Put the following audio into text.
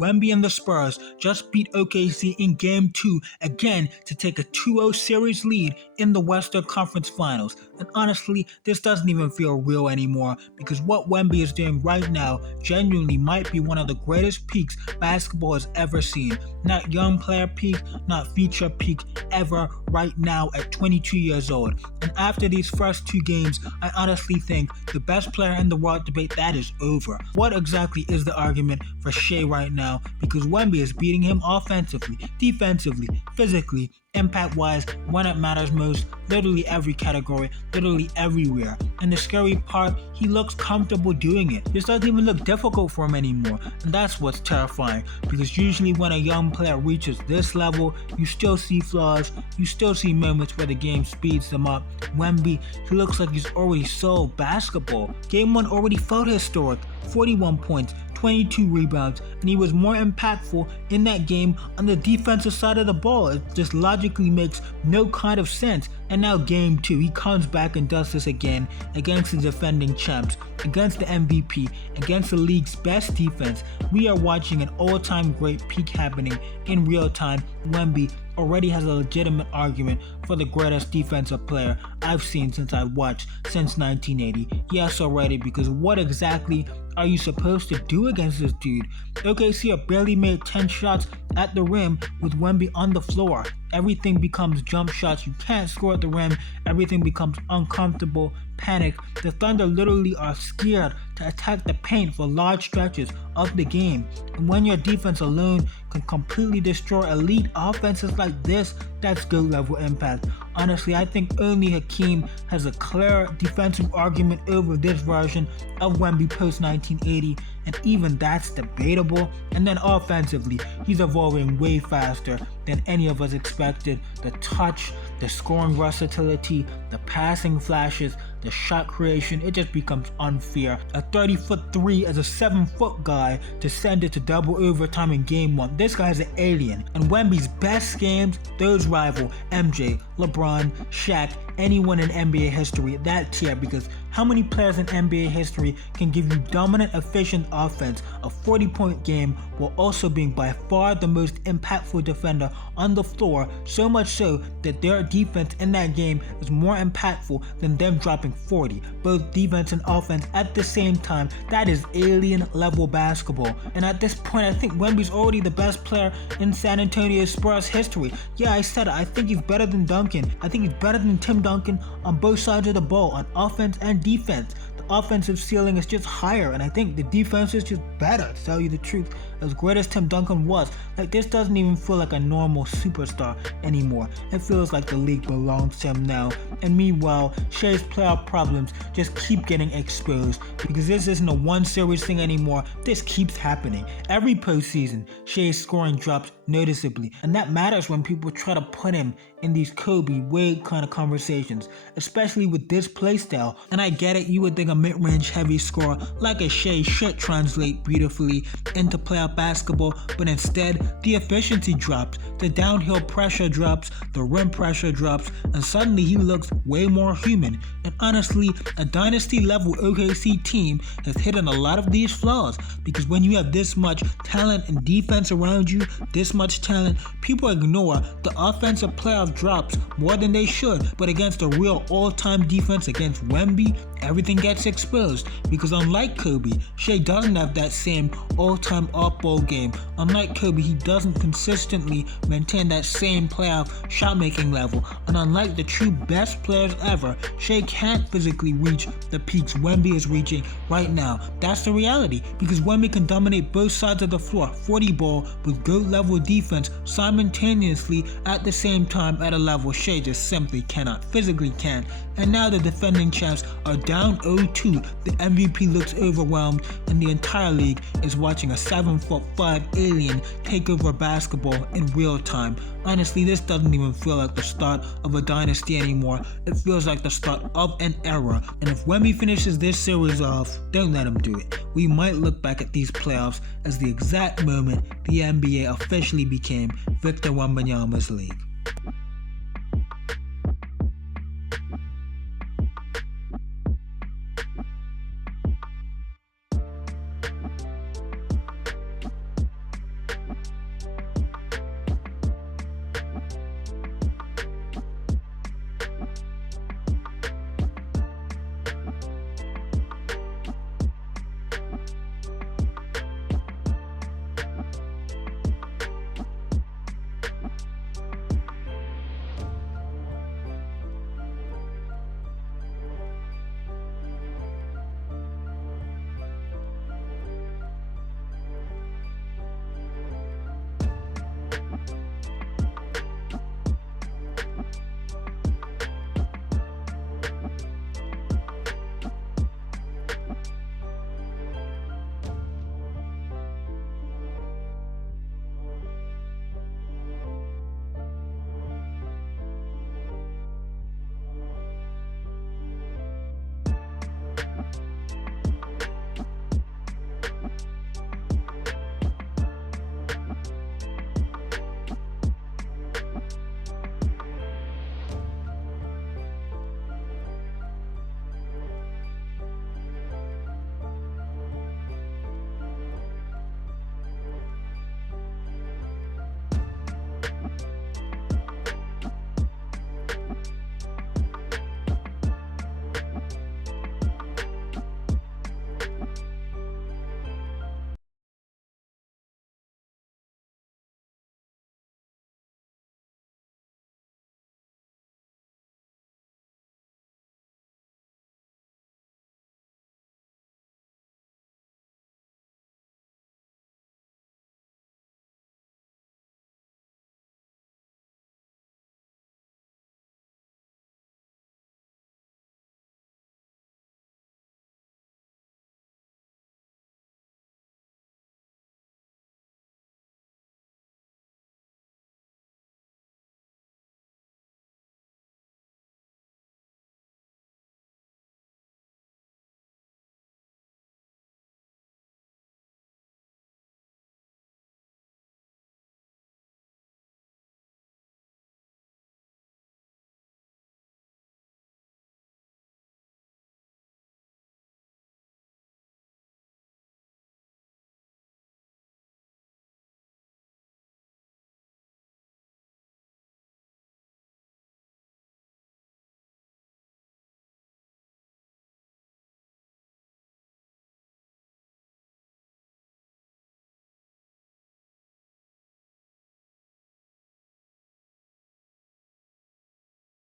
Wemby and the Spurs just beat OKC in Game 2 again to take a 2-0 series lead in the Western Conference Finals. And honestly, this doesn't even feel real anymore because what Wemby is doing right now genuinely might be one of the greatest peaks basketball has ever seen. Not young player peak, not future peak, ever right now at 22 years old. And after these first two games, I honestly think the best player in the world debate, that is over. What exactly is the argument for Shai right now? Because Wemby is beating him offensively, defensively, physically, impact-wise, when it matters most, literally every category, literally everywhere. And the scary part, he looks comfortable doing it. This doesn't even look difficult for him anymore, and that's what's terrifying, because usually when a young player reaches this level, you still see flaws, you still see moments where the game speeds them up. Wemby, he looks like he's already solved basketball. Game 1 already felt historic, 41 points, 22 rebounds, and he was more impactful in that game on the defensive side of the ball. It just logically makes no kind of sense. And now Game 2, he comes back and does this again against the defending champs, against the MVP, against the league's best defense. We are watching an all-time great peak happening in real time. Wemby already has a legitimate argument for the greatest defensive player I've seen since I've watched since 1980. Yes, already, because what exactly are you supposed to do against this dude? OKC have barely made 10 shots at the rim with Wemby on the floor. Everything becomes jump shots. You can't score at the rim. Everything becomes uncomfortable, panic. The Thunder literally are scared to attack the paint for large stretches of the game. And when your defense alone can completely destroy elite offenses like this, that's good level impact. Honestly, I think only Hakeem has a clear defensive argument over this version of Wemby post 1980, and even that's debatable. And then offensively, he's evolving way faster than any of us expected. The touch, the scoring versatility, the passing flashes, the shot creation, it just becomes unfair. A 30-foot three as a 7-foot guy to send it to double overtime in Game 1. This guy's an alien. And Wemby's best games, those rival MJ, LeBron, Shaq, anyone in NBA history, that tier, because how many players in NBA history can give you dominant, efficient offense, a 40-point game, while also being by far the most impactful defender on the floor, so much so that their defense in that game is more impactful than them dropping 40, both defense and offense at the same time. That is alien level basketball. And at this point, I think Wemby's already the best player in San Antonio Spurs history. Yeah, I said it. I think he's better than Duncan. I think he's better than Tim Duncan on both sides of the ball, on offense and defense. The offensive ceiling is just higher, and I think the defense is just better, to tell you the truth. As great as Tim Duncan was, like, this doesn't even feel like a normal superstar anymore. It feels like the league belongs to him now. And meanwhile, Shai's playoff problems just keep getting exposed, because this isn't a one series thing anymore. This keeps happening. Every postseason, Shai's scoring drops noticeably, and that matters when people try to put him in these Kobe, Wade kind of conversations, especially with this playstyle. And I get it, you would think a mid-range heavy scorer like a Shai should translate beautifully into playoff basketball, but instead the efficiency drops, the downhill pressure drops, the rim pressure drops, and suddenly he looks way more human. And honestly, a dynasty level OKC team has hidden a lot of these flaws, because when you have this much talent and defense around you, this much talent, people ignore the offensive playoff drops more than they should. But against a real all-time defense against Wemby, everything gets exposed, because unlike Kobe, Shai doesn't have that same all-time off-ball game. Unlike Kobe, he doesn't consistently maintain that same playoff shot-making level. And unlike the true best players ever, Shai can't physically reach the peaks Wemby is reaching right now. That's the reality, because Wemby can dominate both sides of the floor, 40 ball with GOAT-level defense simultaneously at the same time at a level Shai just simply cannot, physically can't. And now the defending champs are down 0-2, the MVP looks overwhelmed, and the entire league is watching a 7'5" alien take over basketball in real time. Honestly, this doesn't even feel like the start of a dynasty anymore. It feels like the start of an era. And if Wemby finishes this series off, don't let him do it. We might look back at these playoffs as the exact moment the NBA officially became Victor Wembanyama's league.